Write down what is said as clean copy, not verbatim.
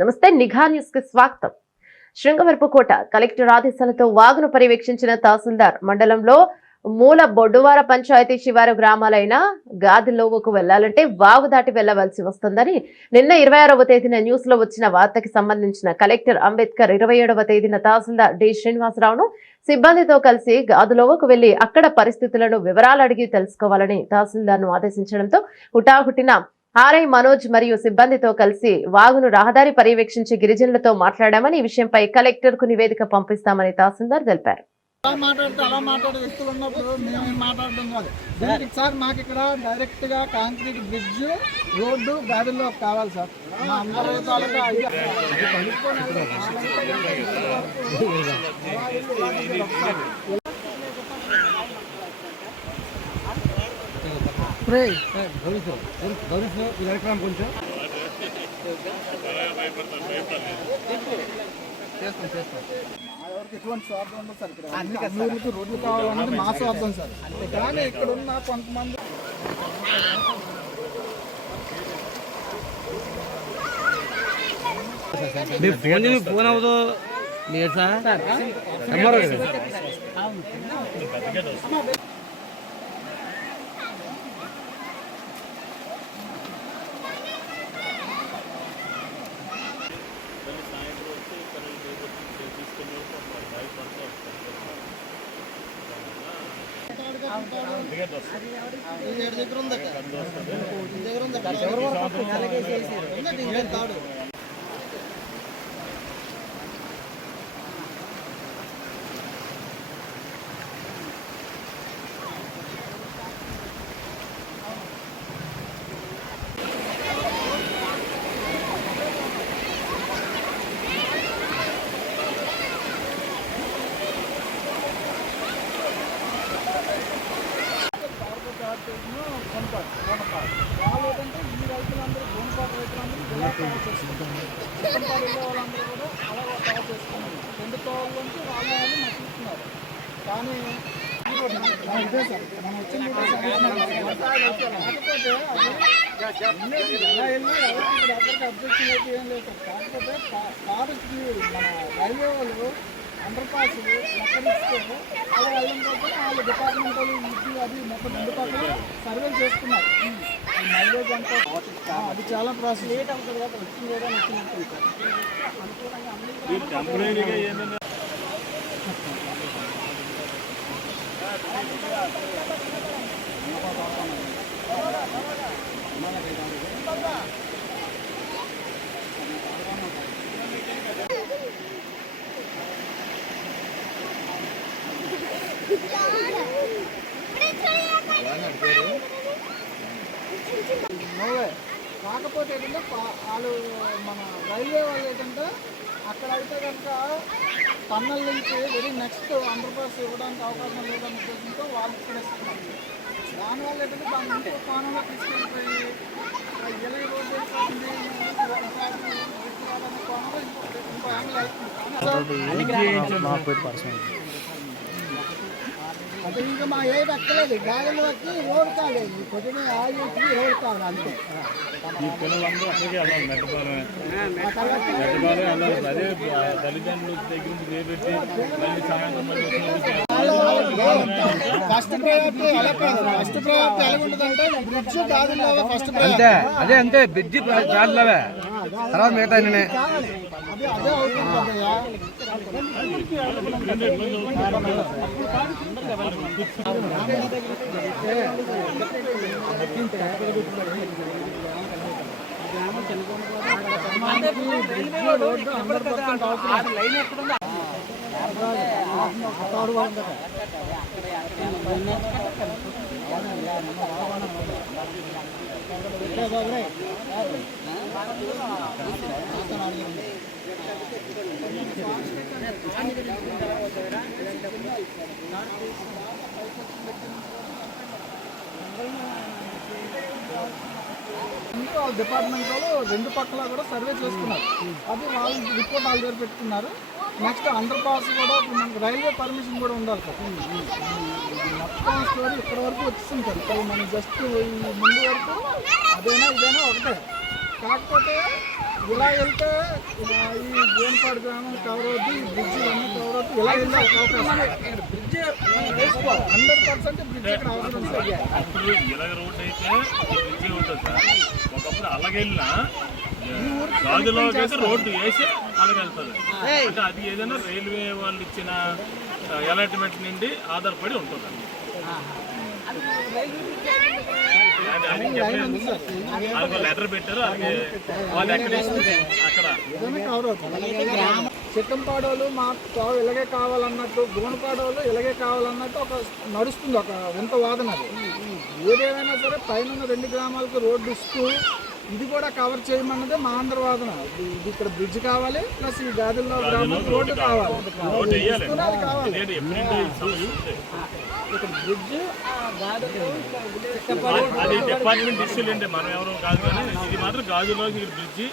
నమస్తే, నిఘా న్యూస్ కి స్వాగతం. శృంగవరపుకోట కలెక్టర్ ఆదేశాలతో వాగును పర్యవేక్షించిన తహసీల్దార్ మండలంలో మూల బొడ్డువార పంచాయతీ శివారు గ్రామాలైన గాదిలోవుకు వెళ్లాలంటే వాగు దాటి వెళ్లవలసి వస్తుందని నిన్న 26వ తేదీన న్యూస్ లో వచ్చిన వార్తకి సంబంధించిన కలెక్టర్ అంబేద్కర్ 27వ తేదీన తహసీల్దార్ డి శ్రీనివాసరావును సిబ్బందితో కలిసి గాదిలోవుకు వెళ్లి అక్కడ పరిస్థితులను వివరాలు అడిగి తెలుసుకోవాలని తహసీల్దార్ ను ఆదేశించడంతో హుటాహుటిన ఆర్ఐ మనోజ్ మరియు సిబ్బందితో కలిసి వాగును రహదారి పర్యవేక్షించే గిరిజనులతో మాట్లాడామని ఈ విషయంపై కలెక్టర్ కు నివేదిక పంపిస్తామని తహసీల్దార్ తెలిపారు. అలా మాట్లాడే వ్యక్తులు ఉన్నప్పుడు మేము మాట్లాడడం కాదు. దీనికి సార్ మాకు ఇక్కడ డైరెక్ట్ గా కాంక్రీట్ బ్రిడ్జ్ రోడ్డు గాడిలో కావాలి సార్. మా అందరూ కొంచెం ఎటువంటి స్వార్థం ఉండదు సార్. ఇక్కడ అన్ని రోడ్లు కావాలన్నది మా స్వార్థం సార్. కానీ ఇక్కడ ఉన్న కొంతమంది ఫోన్ అవ్వదు లేదు సార్. వాళ్ళు ఏంటంటే ఈ రైతులందరూ భూమిపాటు రైతులందరూ జిల్లా కవర్ చేసుకుంటారు. చిప్పంపాడు వెళ్ళే వాళ్ళందరూ కూడా అలా కవర్ చేసుకున్నారు. 2 తోళ్ళలోంచి వాళ్ళు నటిస్తున్నారు. కానీ ఇదే సార్ మనం వచ్చింది కాకపోతే అది ఎలా వెళ్ళి ఎవరికి అబ్జెక్షన్ అయితే ఏం లేదు సార్. కాకపోతే ఫారెస్ట్ మన రైల్వే వాళ్ళు అండర్ పాస్ ఎక్కడిస్తే అలా వెళ్ళకపోతే వాళ్ళ డిపార్ట్మెంట్ ఇది అది మొత్తం 2 పక్కన సర్వేలు చేసుకున్నారు. మైలేజ్ అంతా అది చాలా ప్రాసెస్ లేట్ అవుతుంది కదా. వచ్చింది ఏదైనా వచ్చినట్టు కాకపోతే ఏంటంటే వాళ్ళు మన రైల్వే వాళ్ళు ఏంటంటే అక్కడ అయితే కనుక టన్నల్ నుంచి వెరీ నెక్స్ట్ అండర్ పాస్ ఇవ్వడానికి అవకాశం లేదని ఉద్దేశంతో వాళ్ళు ఇక్కడ ఇస్తున్నారు. దానివల్ల ఏంటంటే దాని నుంచి పానంలో తీసుకెళ్ళిపోయి ఎలాగ రోడ్డు వెళ్ళిపోతుంది కోణంలో ఇంకో యాంగిల్ వెళ్తుంది. అది ఇంకా మా ఏది ఎక్కలేదు. గాలిలో వచ్చి రోడ్ కాలేదు. పొద్దున ఆగి రోడ్ కాదు అంతే. ఫస్ట్ ప్రయారిటీ ఎలా కాదు. ఫస్ట్ ప్రయారిటీ ఎలా ఉంటుందంటే బ్రిడ్జ్ గాలిలో ఫస్ట్ అంతే. అదే అంతే బ్రిడ్జ్ గాలిలోవే తర్వాత మిగతా అదే అవుతుంది. డిపార్ట్మెంట్ వాళ్ళు 2 పక్కల కూడా సర్వే చేసుకున్నారు. అది వాళ్ళు రిపోర్ట్ వాళ్ళ దగ్గర పెట్టుకున్నారు. నెక్స్ట్ అండర్ పాస్ కూడా మనకు రైల్వే పర్మిషన్ కూడా ఉండాలి సార్. మొత్తం స్టోరీ ఇక్కడ వరకు వచ్చింది సార్. ఇప్పుడు మనం జస్ట్ ముందు వరకు అదైనా ఇదైనా ఒకటే. కాకపోతే ఇలా వెళ్తే ఈ గోన్పాడు గ్రామం కవర్ అవుద్ది, ఈ బ్రిడ్జ్ అన్నీ కవర్ అవుతుంది. ఇలా వెళ్ళే అవకాశం బ్రిడ్జ్ 100% బ్రిడ్జ్ ఇక్కడ అవసరం సార్. ఇప్పుడు ఇలాగ రోడ్ అయితే బ్రిడ్జి ఉంటుంది సార్. ఒకప్పుడు అలాగెళ్ళినా గాజులోకి అయితే రోడ్డు వేసి అలాగెళ్తుంది. అంటే అది ఏదైనా రైల్వే వాళ్ళు ఇచ్చిన అలాట్మెంట్ నుండి ఆధారపడి ఉంటుంది. లెటర్ పెట్టారు, అలాగే వాళ్ళు ఎక్కడ అక్కడ ఏదైనా కవర్ అవుతుంది. చిట్టంపాడోళ్ళు మాకు ఇలాగే కావాలన్నట్టు, గోనపాడోళ్ళు ఇలాగే కావాలన్నట్టు ఒక నడుస్తుంది, ఒక వింత వాదన. అది ఏదేమైనా సరే పైన 2 గ్రామాలకు రోడ్డు ఇస్తూ ఇది కూడా కవర్ చేయమన్నదే మా అందరి వాదన. ఇది ఇక్కడ బ్రిడ్జ్ కావాలి, ప్లస్ ఈ గాదిలో గ్రామానికి రోడ్డు కావాలి. రోడ్డు వేయాలి. అది కావాలి. ఇక్కడ బ్రిడ్జ్ అది డిపార్ట్మెంట్ ఇష్యూలు అండి, మనం ఎవరు కాదు. కానీ ఇది మాత్రం గాజులోకి బ్రిడ్జి